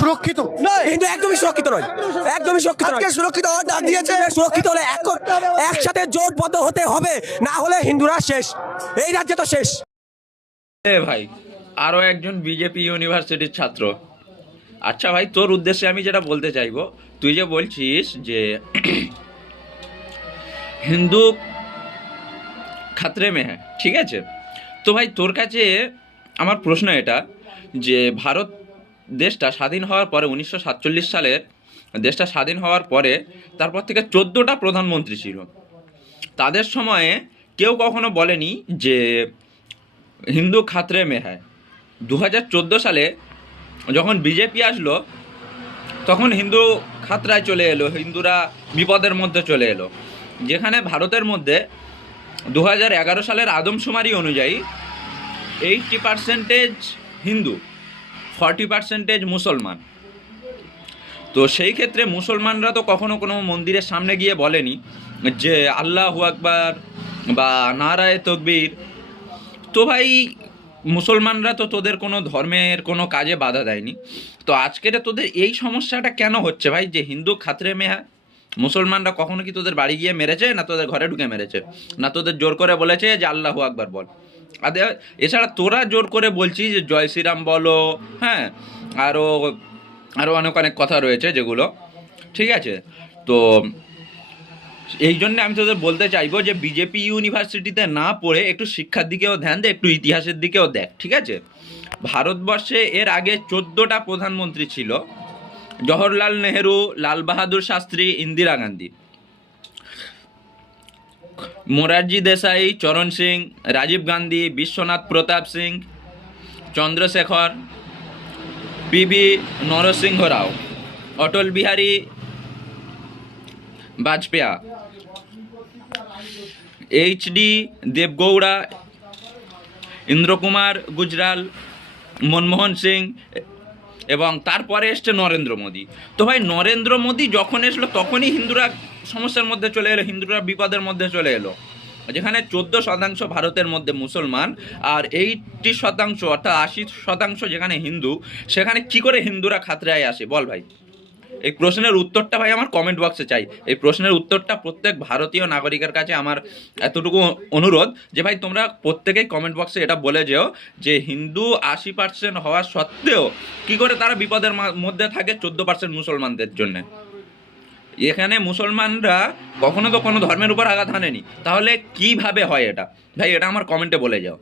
সুরক্ষিত হিন্দু একদমই সুরক্ষিত নয়, একদমই সুরক্ষিত নয়। সুরক্ষিত হওয়ার ডাক দিয়েছে, সুরক্ষিত হলে একসাথে জোটবদ্ধ হতে হবে, না হলে হিন্দুরা শেষ, এই রাজ্যে তো শেষ। ভাই আরো একজন বিজেপি ইউনিভার্সিটির ছাত্র। আচ্ছা ভাই, তোর উদ্দেশ্যে আমি যেটা বলতে চাইবো, তুই যে বলছিস যে হিন্দু খাতরে মে হ্যাঁ, ঠিক আছে, তো ভাই তোর কাছে আমার প্রশ্ন এটা, যে ভারত দেশটা স্বাধীন হওয়ার পরে 1947 সালের দেশটা স্বাধীন হওয়ার পরে তারপর থেকে 14টা প্রধানমন্ত্রী ছিল। তাদের সময়ে কেউ কখনো বলেনি যে হিন্দু খাতরে মে হ্যায়। 2014 সালে যখন বিজেপি আসলো, তখন হিন্দু খাতরায় চলে এলো, হিন্দুরা বিপদের মধ্যে চলে এলো। যেখানে ভারতের মধ্যে 2011 সালের আদমশুমারি অনুযায়ী 80% হিন্দু, 40% মুসলমান। তো সেই ক্ষেত্রে মুসলমানরা তো কখনো কোনো মন্দিরের সামনে গিয়ে বলেনি যে আল্লাহু আকবার বা নারায়ে তকবীর। তো ভাই মুসলমানরা তো তোদের কোনো ধর্মের কোনো কাজে বাধা দেয়নি, তো আজকের তোদের এই সমস্যাটা কেন হচ্ছে ভাই, যে হিন্দু খাতরে মে হ্যায়? মুসলমানরা কখনো কি তোদের বাড়ি গিয়ে মেরেছে, না তোদের ঘরে ঢুকে মেরেছে, না তোদের জোর করে বলেছে যে আল্লাহু আকবার বল? এছাড়া তোরা জোর করে বলছিস যে জয় শ্রীরাম বলো, হ্যাঁ, আরও আরও অনেক অনেক কথা রয়েছে যেগুলো, ঠিক আছে। তো এই জন্য আমি তোদের বলতে চাইবো যে বিজেপি ইউনিভার্সিটিতে না পড়ে একটু শিক্ষার দিকেও ধ্যান দে, একটু ইতিহাসের দিকেও দেখ, ঠিক আছে। ভারতবর্ষে এর আগে 14টা প্রধানমন্ত্রী ছিল: জওহরলাল নেহেরু, লাল বাহাদুর শাস্ত্রী, ইন্দিরা গান্ধী, মোরারজি দেশাই, চরণ সিং, রাজীব গান্ধী, বিশ্বনাথ প্রতাপ সিং, চন্দ্রশেখর, পিভি নরসিংহ রাও, অটল বিহারী বাজপেয়ী, এইচডি দেবগৌড়া, ইন্দ্রকুমার গুজরাল, মনমোহন সিং, এবং তারপরে এসছে নরেন্দ্র মোদী। তো ভাই নরেন্দ্র মোদী যখন এসলো তখনই হিন্দুরা সমস্যার মধ্যে চলে এলো, হিন্দুরা বিপদের মধ্যে চলে এলো। যেখানে 14% ভারতের মধ্যে মুসলমান আর 80% অর্থাৎ 80% যেখানে হিন্দু, সেখানে কি করে হিন্দুরা খাতরায় আসে বল ভাই? এই প্রশ্নের উত্তরটা ভাই আমার কমেন্ট বক্সে চাই। এই প্রশ্নের উত্তরটা প্রত্যেক ভারতীয় নাগরিকের কাছে আমার এতটুকু অনুরোধ যে ভাই তোমরা প্রত্যেকেই কমেন্ট বক্সে এটা বলে যেও যে হিন্দু 80% হওয়া সত্ত্বেও কি করে তারা বিপদের মধ্যে থাকে 14% মুসলমানদের জন্য। এখানে মুসলমানরা কখনো তো কোনো ধর্মের উপর আঘাত হানেনি, তাহলে কিভাবে হয় এটা ভাই? এটা আমার কমেন্টে বলে যাও।